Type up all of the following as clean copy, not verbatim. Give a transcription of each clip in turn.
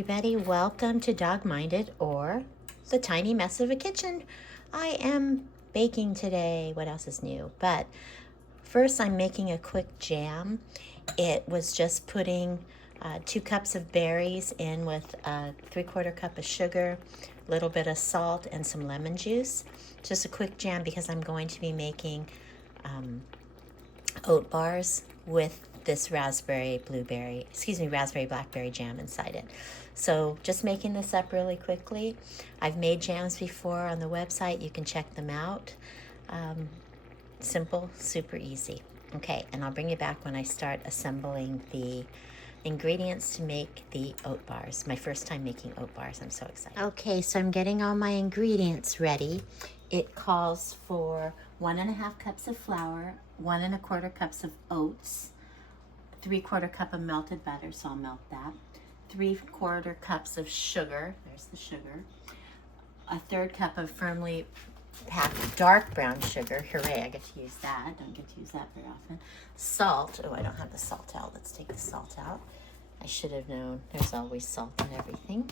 everybody, welcome to Dog Minded, or the tiny mess of a kitchen. I am baking today. What else is new? But first I'm making a quick jam. It was just putting 2 cups of berries in with a 3/4 cup of sugar, a little bit of salt, and some lemon juice. Just a quick jam because I'm going to be making oat bars with this raspberry blackberry jam inside it. So just making this up really quickly. I've made jams before on the website. You can check them out. Simple, super easy. Okay, and I'll bring you back when I start assembling the ingredients to make the oat bars. My first time making oat bars. I'm so excited. Okay, so I'm getting all my ingredients ready. It calls for 1.5 cups of flour, 1 1/4 cups of oats, 3/4 cup of melted butter, so I'll melt that, 3/4 cups of sugar, there's the sugar, 1/3 cup of firmly packed dark brown sugar, hooray, I get to use that, don't get to use that very often, salt, oh I don't have the salt out, let's take the salt out, I should have known, there's always salt in everything.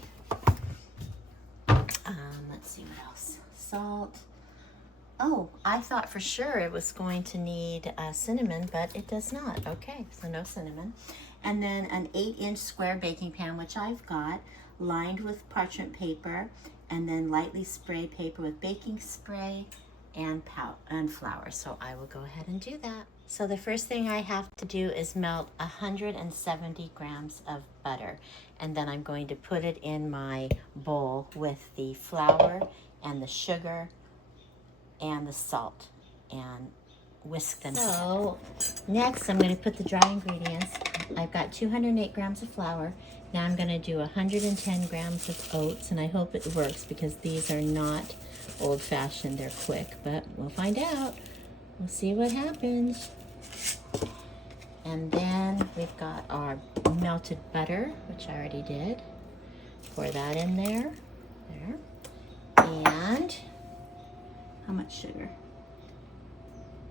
Let's see what else, salt. Oh, I thought for sure it was going to need cinnamon, but it does not. Okay, so no cinnamon. And then an 8-inch square baking pan, which I've got, lined with parchment paper, and then lightly sprayed paper with baking spray and flour. So I will go ahead and do that. So the first thing I have to do is melt 170 grams of butter. And then I'm going to put it in my bowl with the flour and the sugar and the salt and whisk them together. So next I'm going to put the dry ingredients. I've got 208 grams of flour. Now I'm going to do 110 grams of oats, and I hope it works because these are not old-fashioned, they're quick, but we'll find out. We'll see what happens. And then we've got our melted butter, which I already did. Pour that in there. And how much sugar?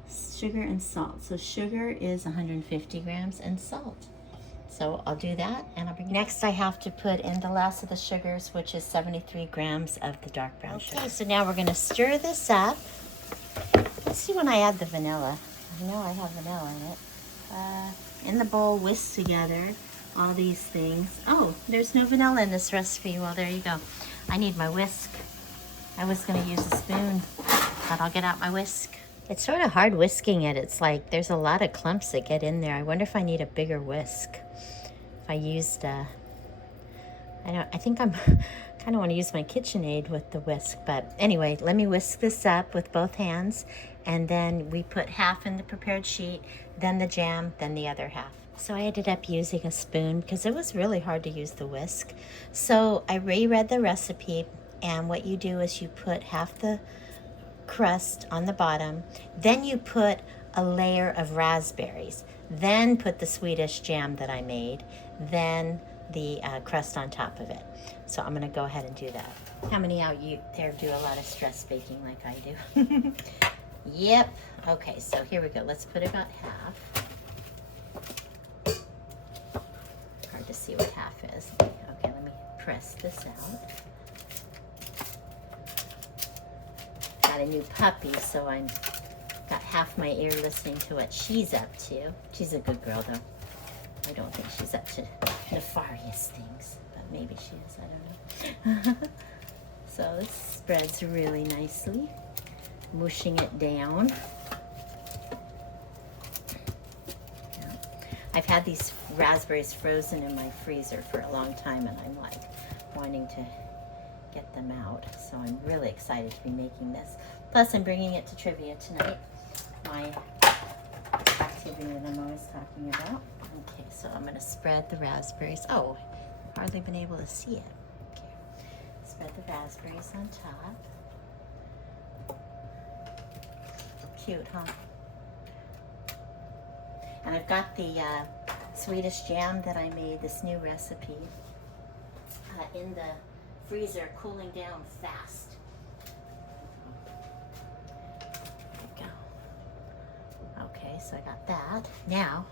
Sugar and salt. So sugar is 150 grams and salt. So I'll do that and I'll bring. Next I have to put in the last of the sugars, which is 73 grams of the dark brown sugar. Okay, so now we're going to stir this up. Let's see when I add the vanilla. I know I have vanilla in it. In the bowl, whisk together all these things. Oh, there's no vanilla in this recipe. Well, there you go. I need my whisk. I was going to use a spoon, but I'll get out my whisk. It's sort of hard whisking it. It's like there's a lot of clumps that get in there. I wonder if I need a bigger whisk. If I used I think I'm kind of want to use my KitchenAid with the whisk, but anyway, let me whisk this up with both hands, and then we put half in the prepared sheet, then the jam, then the other half. So I ended up using a spoon because it was really hard to use the whisk. So I reread the recipe, and what you do is you put half the crust on the bottom, then you put a layer of raspberries, then put the Swedish jam that I made, then the crust on top of it. So I'm gonna go ahead and do that. How many out you there do a lot of stress baking like I do? Yep. Okay, so here we go. Let's put about half. Hard to see what half is. Okay, let me press this out. Got a new puppy, so I'm got half my ear listening to what she's up to. She's a good girl, though. I don't think she's up to nefarious things, but maybe she is, I don't know. So this spreads really nicely. Mushing it down. Yeah. I've had these raspberries frozen in my freezer for a long time, and I'm like wanting to get them out. So I'm really excited to be making this. Plus I'm bringing it to trivia tonight. My activity that I'm always talking about. Okay, so I'm going to spread the raspberries. Oh, hardly been able to see it. Okay, spread the raspberries on top. Cute, huh? And I've got the Swedish jam that I made, this new recipe, in the freezer, cooling down fast. Okay, so I got that. Now,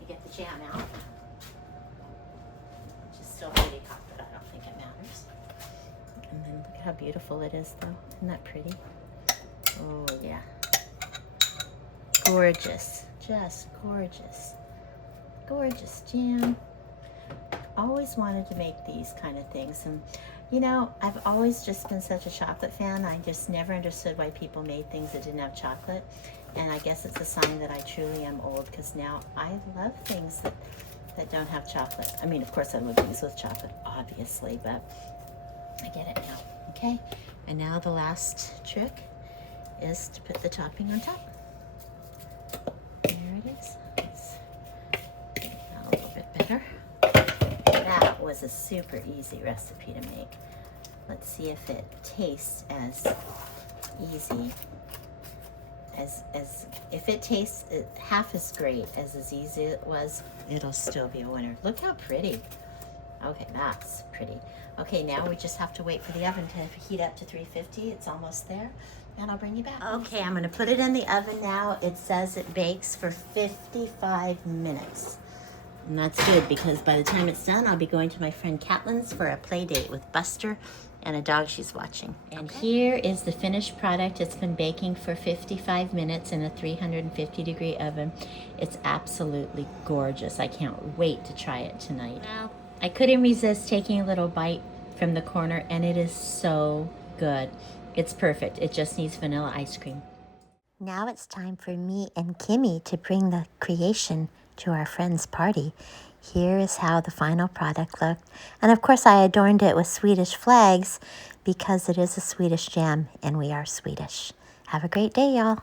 you get the jam out. Just still 80 hot, but I don't think it matters. And then look at how beautiful it is, though. Isn't that pretty? Oh, yeah. Gorgeous. Just gorgeous. Gorgeous jam. Always wanted to make these kind of things. And, you know, I've always just been such a chocolate fan. I just never understood why people made things that didn't have chocolate. And I guess it's a sign that I truly am old, because now I love things that don't have chocolate. I mean, of course, I love things with chocolate, obviously, but I get it now. Okay, and now the last trick is to put the topping on top. There it is. Let's make that a little bit better. That was a super easy recipe to make. Let's see if it tastes as easy as if it tastes half as great as easy it was, it'll still be a winner. Look how pretty. Okay, that's pretty. Okay, now we just have to wait for the oven to heat up to 350. It's almost there, and I'll bring you back. Okay, I'm gonna put it in the oven now. It says it bakes for 55 minutes. And that's good, because by the time it's done, I'll be going to my friend Catlin's for a play date with Buster and a dog she's watching. And here is the finished product. It's been baking for 55 minutes in a 350-degree oven. It's absolutely gorgeous. I can't wait to try it tonight. Well, I couldn't resist taking a little bite from the corner, and it is so good. It's perfect. It just needs vanilla ice cream. Now it's time for me and Kimmy to bring the creation to our friend's party. Here is how the final product looked. And of course I adorned it with Swedish flags because it is a Swedish jam and we are Swedish. Have a great day, y'all.